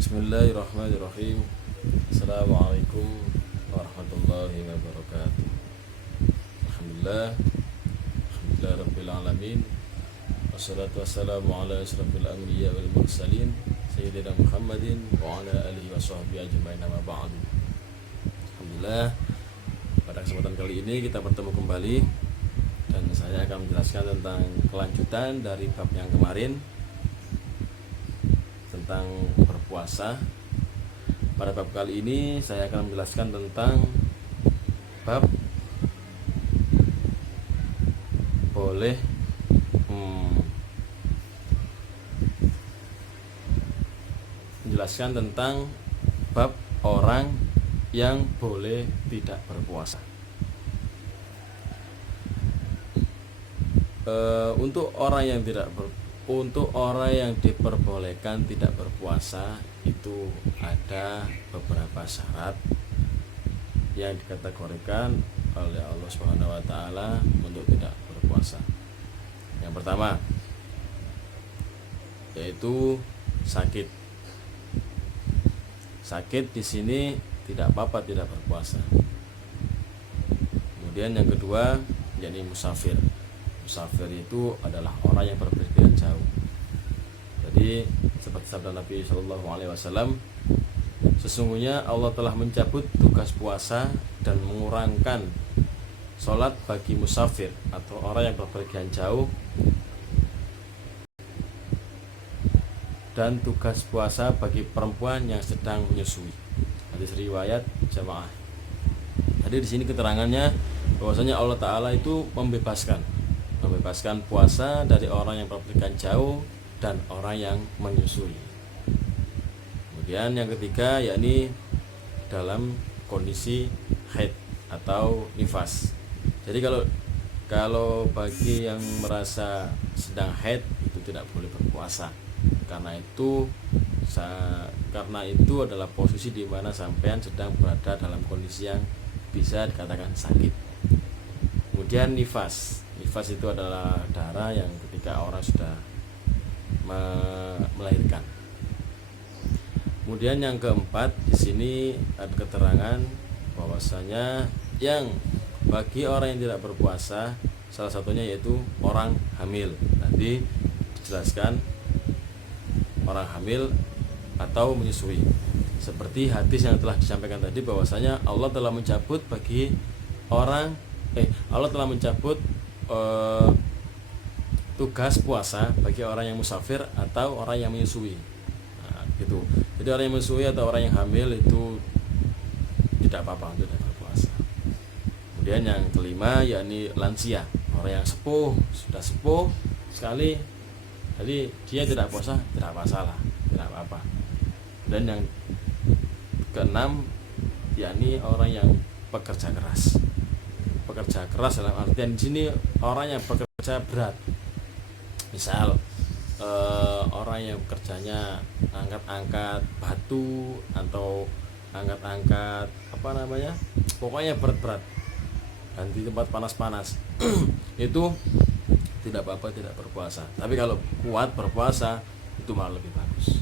Bismillahirrahmanirrahim. Assalamualaikum warahmatullahi wabarakatuh. Alhamdulillah rabbil alamin. Wassalatu wassalamu ala asrafil anbiya wal mursalin sayyidina Muhammadin wa ala alihi wa sahbihi ajmain, amma ba'du. Alhamdulillah, pada kesempatan kali ini kita bertemu kembali dan saya akan menjelaskan tentang kelanjutan dari bab yang kemarin tentang berpuasa. Pada bab kali ini saya akan menjelaskan tentang bab boleh menjelaskan tentang bab orang yang boleh tidak berpuasa. Untuk orang yang diperbolehkan tidak berpuasa itu ada beberapa syarat yang dikategorikan oleh Allah Subhanahu wa taala untuk tidak berpuasa. Yang pertama yaitu sakit. Sakit di sini tidak apa-apa tidak berpuasa. Kemudian yang kedua yakni musafir. Musafir itu adalah orang yang berpergian jauh. Jadi seperti sabda Nabi Shallallahu Alaihi Wasallam, sesungguhnya Allah telah mencabut tugas puasa dan mengurangkan sholat bagi musafir atau orang yang berpergian jauh, dan tugas puasa bagi perempuan yang sedang menyusui. Hadis riwayat Jamaah. Jadi di sini keterangannya bahwasanya Allah Taala itu membebaskan puasa dari orang yang berpergian jauh dan orang yang menyusui. Kemudian yang ketiga yakni dalam kondisi haid atau nifas. Jadi kalau bagi yang merasa sedang haid itu tidak boleh berpuasa. Karena itu adalah posisi di mana sampean sedang berada dalam kondisi yang bisa dikatakan sakit. Kemudian nifas itu adalah darah yang ketika orang sudah melahirkan. Kemudian yang keempat di sini ada keterangan bahwasanya yang bagi orang yang tidak berpuasa salah satunya yaitu orang hamil. Nanti dijelaskan orang hamil atau menyusui. Seperti hadis yang telah disampaikan tadi bahwasanya Allah telah mencabut tugas puasa bagi orang yang musafir atau orang yang menyusui. Nah, gitu. Jadi orang yang menyusui atau orang yang hamil itu tidak apa-apa untuk tidak berpuasa. Kemudian yang kelima yakni lansia, orang yang sudah sepuh sekali. Jadi dia tidak puasa, tidak masalah, tidak apa-apa. Dan yang keenam yakni orang yang pekerja keras. Pekerja keras dalam artian di sini orang yang bekerja berat. Misal orang yang kerjanya angkat-angkat batu atau angkat-angkat pokoknya berat-berat dan di tempat panas-panas itu tidak apa-apa tidak berpuasa. Tapi kalau kuat berpuasa itu malah lebih bagus.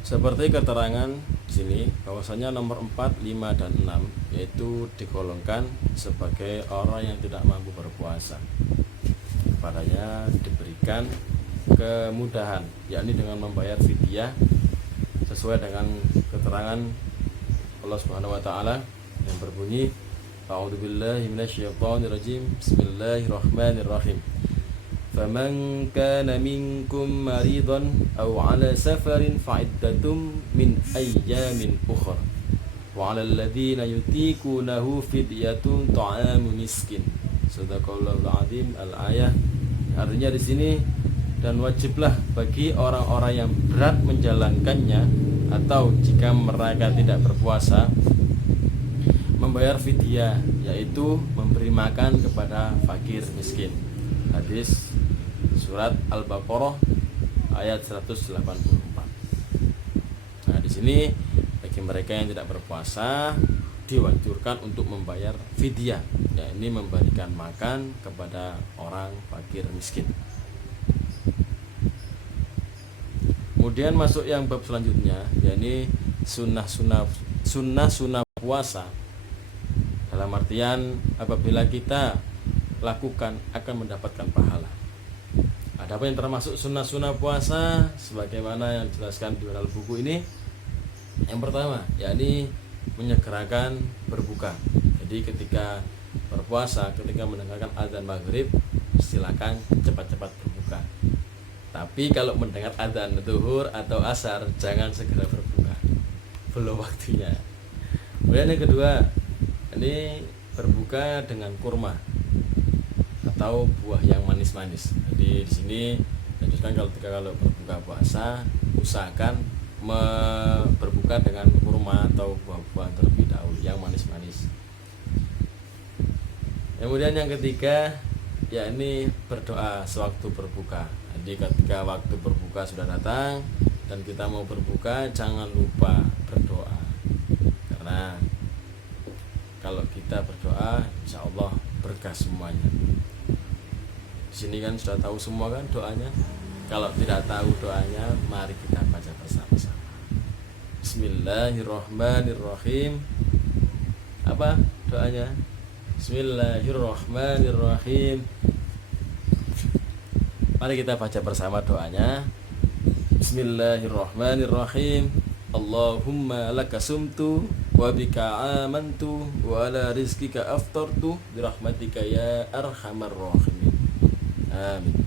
Seperti keterangan di sini bahwasanya nomor 4, 5 dan 6 yaitu digolongkan sebagai orang yang tidak mampu berpuasa. Kepadanya diberikan kemudahan yakni dengan membayar fidyah sesuai dengan keterangan Allah Subhanahu wa taala yang berbunyi A'udzubillahi minasyaitonirrajim. Bismillahirrahmanirrahim. فَمَنْ كَانَ مِنْكُمْ مَرِيضًا أَوْ عَلَى سَفَرٍ فَعِدَّةٌ مِنْ أَيَّامٍ أُخَرَ وَعَلَى الَّذِينَ يُطِيقُونَهُ فِدْيَةٌ طَعَامُ مِسْكِينٍ. Shadaqallahul Azim. Al-ayah. Artinya di sini, dan wajiblah bagi orang-orang yang berat menjalankannya atau jika mereka tidak berpuasa membayar fidyah, yaitu memberi makan kepada fakir miskin. Hadis surat Al-Baqarah ayat 184. Nah, di sini bagi mereka yang tidak berpuasa diwajibkan untuk membayar fidyah, yakni memberikan makan kepada orang fakir miskin. Kemudian masuk yang bab selanjutnya, yakni sunnah puasa. Dalam artian apabila kita lakukan akan mendapatkan pahala. Adapun yang termasuk sunnah puasa sebagaimana yang dijelaskan di dalam buku ini, yang pertama yakni menyegerakan berbuka. Jadi ketika berpuasa, ketika mendengarkan azan maghrib, silakan cepat-cepat berbuka. Tapi kalau mendengar azan zuhur atau asar, jangan segera berbuka, belum waktunya. Kemudian yang kedua, ini berbuka dengan kurma atau buah yang manis-manis. Jadi di sini dianjurkan kalau berbuka puasa, usahakan berbuka dengan kurma atau buah-buahan terlebih dahulu yang manis-manis. Kemudian yang ketiga, yakni berdoa sewaktu berbuka. Jadi ketika waktu berbuka sudah datang dan kita mau berbuka, jangan lupa berdoa. Karena kalau kita berdoa, insya Allah berkah semuanya. Di sini kan sudah tahu semua kan doanya. Kalau tidak tahu doanya, mari kita baca bersama-sama. Bismillahirrahmanirrahim. Apa doanya? Bismillahirrahmanirrahim. Mari kita baca bersama doanya. Bismillahirrahmanirrahim. Allahumma laka sumtu wa bika amantu wa ala rizkika aftartu birahmatika ya arhamar rahimin. Amin.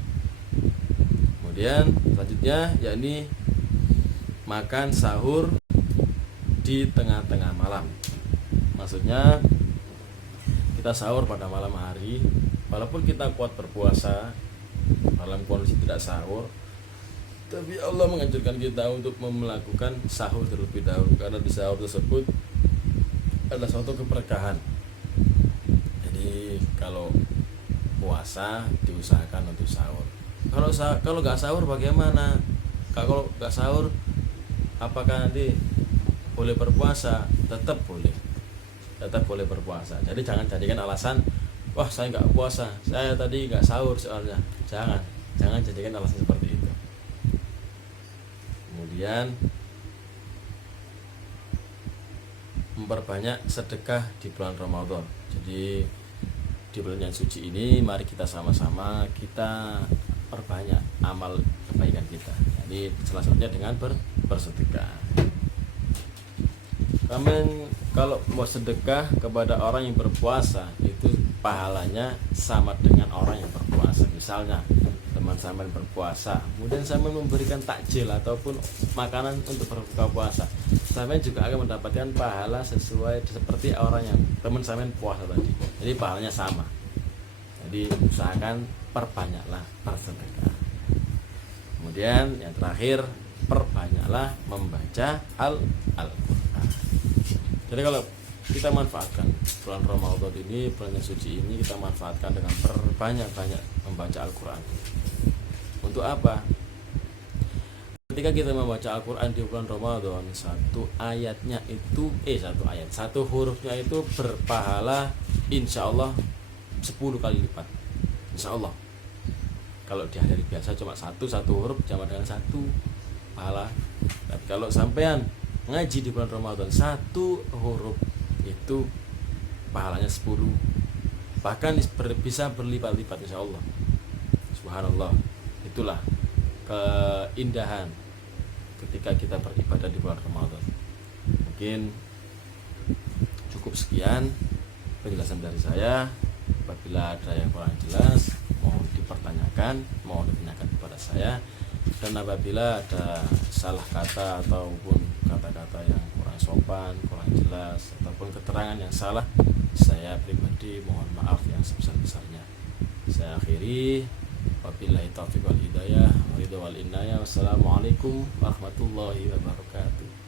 Kemudian selanjutnya yakni makan sahur di tengah-tengah malam. Maksudnya kita sahur pada malam hari, walaupun kita kuat berpuasa dalam kondisi tidak sahur, tapi Allah menganjurkan kita untuk melakukan sahur terlebih dahulu, karena di sahur tersebut adalah suatu keberkahan. Jadi kalau puasa diusahakan untuk sahur. Kalau nggak sahur bagaimana? Kalau nggak sahur, apakah nanti boleh berpuasa? Tetap boleh berpuasa. Jadi jangan jadikan alasan, wah saya nggak puasa, saya tadi nggak sahur soalnya. Jangan jadikan alasan seperti itu. Kemudian memperbanyak sedekah di bulan Ramadan. Jadi di bulan yang suci ini, mari kita sama-sama kita perbanyak amal kebaikan kita. Jadi salah satunya dengan bersedekah. Kalau mau sedekah kepada orang yang berpuasa, itu pahalanya sama dengan orang yang berpuasa. Misalnya teman sampean berpuasa, kemudian sampean memberikan takjil ataupun makanan untuk berbuka puasa, sampean juga akan mendapatkan pahala sesuai seperti orang yang teman sampean puasa tadi. Jadi pahalanya sama. Jadi usahakan perbanyaklah bersedekah. Kemudian yang terakhir, perbanyaklah membaca Al-Qur'an. Jadi kalau kita manfaatkan bulan Ramadan ini, bulan yang suci ini, kita manfaatkan dengan berbanyak-banyak membaca Al-Quran. Untuk apa? Ketika kita membaca Al-Quran di bulan Ramadan, satu hurufnya itu berpahala insya Allah 10 kali lipat. Insya Allah. Kalau di hari biasa cuma satu huruf sama dengan satu pahala. Tapi kalau sampean ngaji di bulan Ramadan, satu huruf itu pahalanya 10, bahkan bisa berlipat-lipat insya Allah. Subhanallah. Itulah keindahan ketika kita beribadah di bulan Ramadan. Mungkin cukup sekian penjelasan dari saya. Apabila ada yang kurang jelas, mohon dipertanyakan, mohon ditanyakan kepada saya. Dan apabila ada salah kata ataupun kata-kata yang kurang sopan, kurang jelas, ataupun keterangan yang salah, saya pribadi mohon maaf yang sebesar-besarnya. Saya akhiri, wabillahi taufiq wal hidayah, ridho wal inayah. Wassalamualaikum warahmatullahi wabarakatuh.